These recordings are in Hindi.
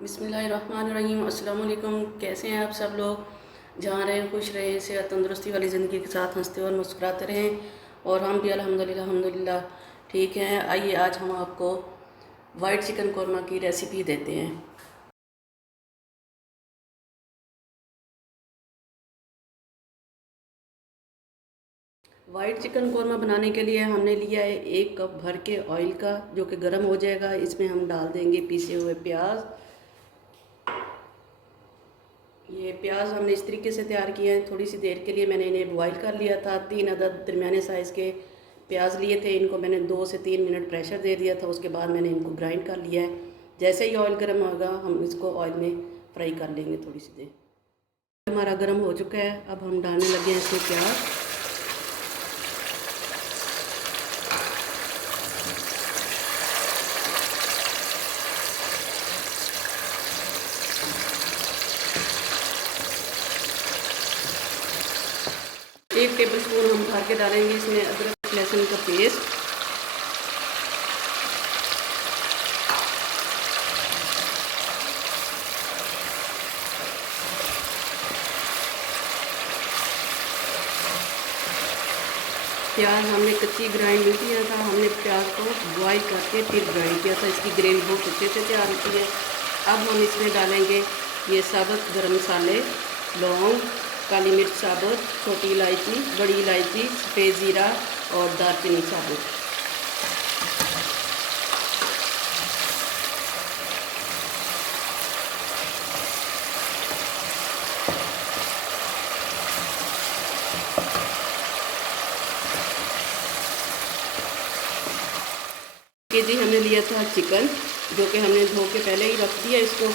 बिस्मिल्लाहिर्रहमानिर्रहीम। अस्सलाम वालेकुम। कैसे हैं आप सब लोग? जहाँ रहें खुश रहें, सेहत तंदुरुस्ती वाली ज़िंदगी के साथ हंसते और मुस्कुराते रहें। और हम भी अल्हम्दुलिल्लाह ठीक हैं। आइए आज हम आपको वाइट चिकन कौरमा की रेसिपी देते हैं। वाइट चिकन कौरमा बनाने के लिए हमने लिया है 1 कप भर के ऑयल का, जो कि गर्म हो जाएगा। इसमें हम डाल देंगे पीसे हुए प्याज। ये प्याज हमने इस तरीके से तैयार किए हैं। थोड़ी सी देर के लिए मैंने इन्हें बॉईल कर लिया था। 3 अदद दरमियाने साइज़ के प्याज लिए थे। इनको मैंने 2 से 3 मिनट प्रेशर दे दिया था। उसके बाद मैंने इनको ग्राइंड कर लिया है। जैसे ही ऑयल गर्म होगा हम इसको ऑयल में फ्राई कर लेंगे थोड़ी सी देर। हमारा गर्म हो चुका है। अब हम डालने लगे हैं इसमें प्याज। एक टेबल स्पून हम भर के डालेंगे इसमें अदरक लहसुन का पेस्ट। प्याज हमने कच्ची ग्राइंड नहीं किया था, हमने प्याज को बॉईल करके फिर ग्राइंड किया था। इसकी ग्रेवी बहुत अच्छे से तैयार होती है। अब हम इसमें डालेंगे ये साबुत गरम मसाले, लौंग, काली मिर्च साबुत, छोटी इलायची, बड़ी इलायची, सफ़ेद ज़ीरा और दालचीनी साबुत। केजी हमने लिया था चिकन, जो कि हमने धो के पहले ही रख दिया इसको।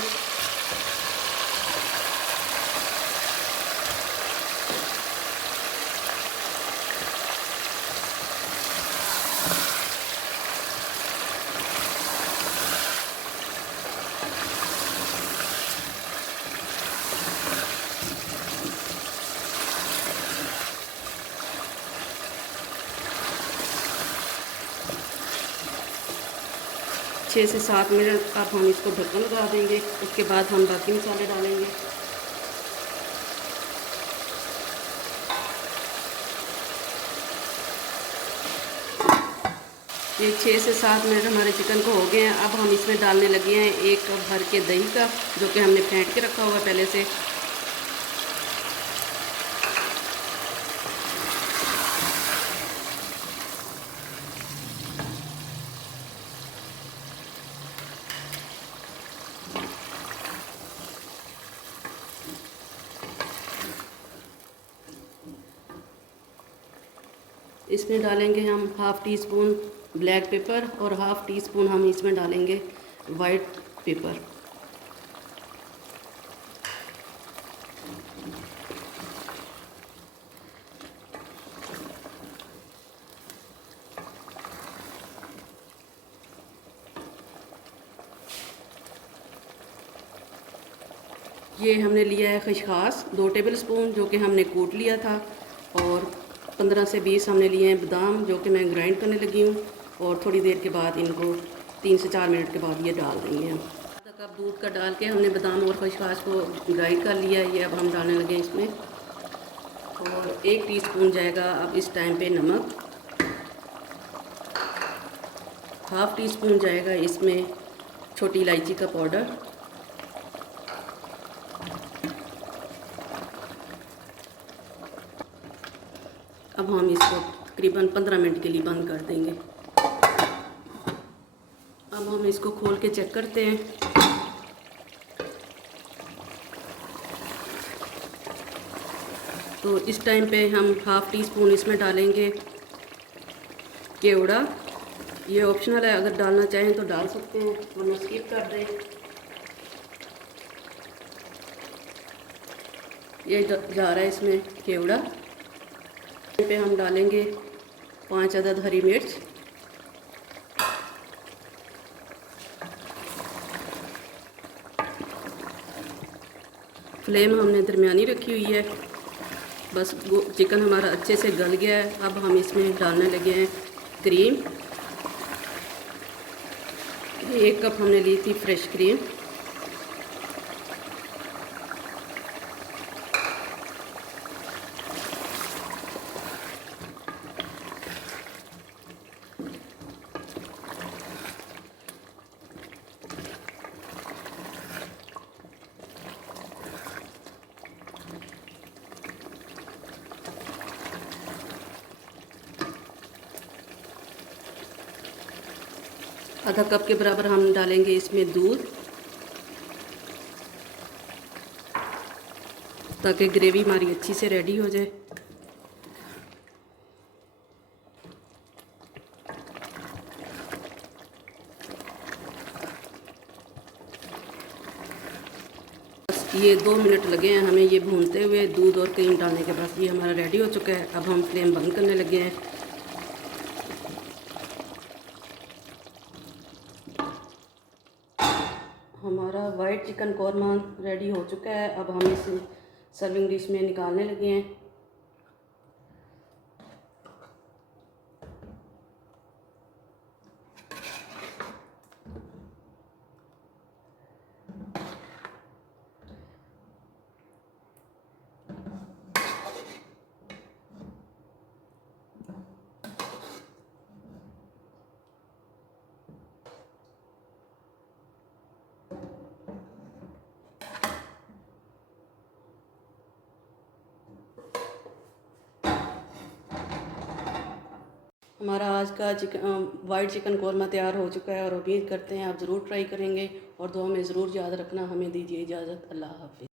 छः से 7 मिनट अब हम इसको ढक्कन लगा देंगे। उसके बाद हम बाकी मसाले डालेंगे। ये 6 से 7 मिनट हमारे चिकन को हो गए हैं। अब हम इसमें डालने लगे हैं 1 कप भर के दही का, जो कि हमने फेंट के रखा हुआ है पहले से। इसमें डालेंगे हम half tea spoon black pepper और हाफ़ टी स्पून हम इसमें डालेंगे वाइट पेपर। ये हमने लिया है खसखस 2 टेबल स्पून, जो कि हमने कूट लिया था। और 15 से 20 हमने लिए हैं बादाम, जो कि मैं ग्राइंड करने लगी हूँ। और थोड़ी देर के बाद इनको 3 से 4 मिनट के बाद ये डाल देंगे हम। आधा कप दूध का डाल के हमने बादाम और खसखस को ग्राइंड कर लिया है। ये अब हम डालने लगे इसमें। और 1 टीस्पून जाएगा अब इस टाइम पे नमक। हाफ़ टी स्पून जाएगा इसमें छोटी इलायची का पाउडर। अब हम इसको तकरीबन 15 मिनट के लिए बंद कर देंगे। अब हम इसको खोल के चेक करते हैं। तो इस टाइम पे हम हाफ़ टी स्पून इसमें डालेंगे केवड़ा। ये ऑप्शनल है, अगर डालना चाहें तो डाल सकते हैं, वरना स्किप कर दें। ये जा रहा है इसमें केवड़ा। पे हम डालेंगे 5 अदद हरी मिर्च। फ्लेम हमने दरमियानी रखी हुई है। बस चिकन हमारा अच्छे से गल गया है। अब हम इसमें डालने लगे हैं क्रीम। 1 कप हमने ली थी फ्रेश क्रीम। आधा कप के बराबर हम डालेंगे इसमें दूध, ताकि ग्रेवी हमारी अच्छी से रेडी हो जाए। ये 2 मिनट लगे हैं हमें ये भूनते हुए, दूध और क्रीम डालने के बाद ये हमारा रेडी हो चुका है। अब हम फ्लेम बंद करने लगे हैं। हमारा वाइट चिकन कौरमा रेडी हो चुका है। अब हम इसे सर्विंग डिश में निकालने लगे हैं। हमारा आज का वाइट चिकन कौरमा तैयार हो चुका है और उम्मीद करते हैं आप ज़रूर ट्राई करेंगे और दुआ में ज़रूर याद रखना। हमें दीजिए इजाज़त। अल्लाह हाफ़िज़।